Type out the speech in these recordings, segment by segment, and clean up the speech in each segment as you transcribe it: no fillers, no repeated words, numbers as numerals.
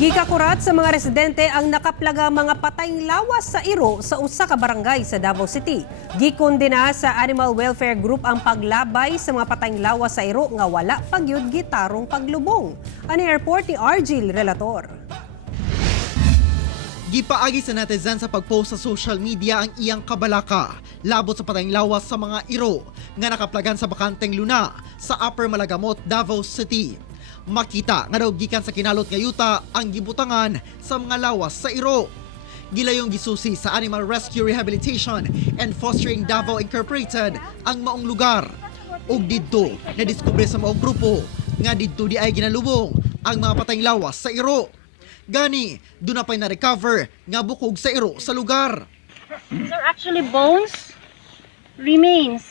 Gikakurat sa mga residente ang nakaplaga mga patayng lawas sa iro sa usa ka barangay sa Davao City. Gikondena sa Animal Welfare Group ang paglabay sa mga patayng lawas sa iro nga wala pagyud gitarong paglubong. Ani report ni Argil Relator. Gipaagi sa netizen sa pagpost sa social media ang iyang kabalaka labot sa patayng lawas sa mga iro nga nakaplagan sa bakanteng luna sa Upper Malagamot, Davao City. Makita nga daw gikan sa kinalot nga yuta ang gibutangan sa mga lawas sa iro. Gilayong gisusi sa Animal Rescue Rehabilitation and Fostering Davao Incorporated ang maong lugar. Ug didto na diskubre sa maong grupo nga didto di ay ginalubong ang mga patayng lawas sa iro. Gani, doon na pa'y na-recover nga bukog sa iro sa lugar. These are actually bones, remains.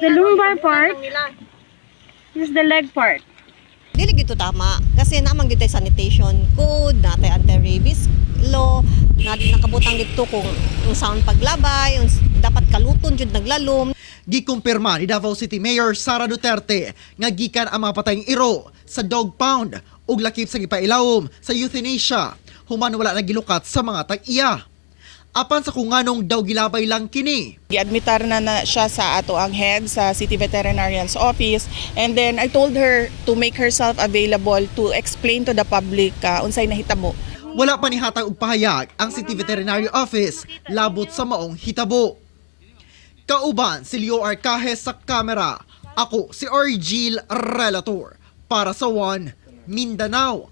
The lumbar part, this is the leg part. Dili gito tama kasi naman gito sanitation code, natay anti-rabies law, nakabutang dito kung sound paglabay, dapat kaluton jud naglalom. Gikumpirma ni Davao City Mayor Sara Duterte nga gikan ang mga patayng iro sa dog pound ug lakip sa gipailawom sa euthanasia human wala na gilukat sa mga tag-iya. Apan sa kung nganong daw gilabay lang kini. Giadmitar na siya sa ato ang head sa City Veterinarian's Office, and then I told her to make herself available to explain to the public unsay nahitabo. Wala pa ni hatag og pahayag ang City Veterinary Office labot sa maong hitabo. Kauban si Leo Arcajes sa kamera. Ako si Argil Relator para sa One Mindanao.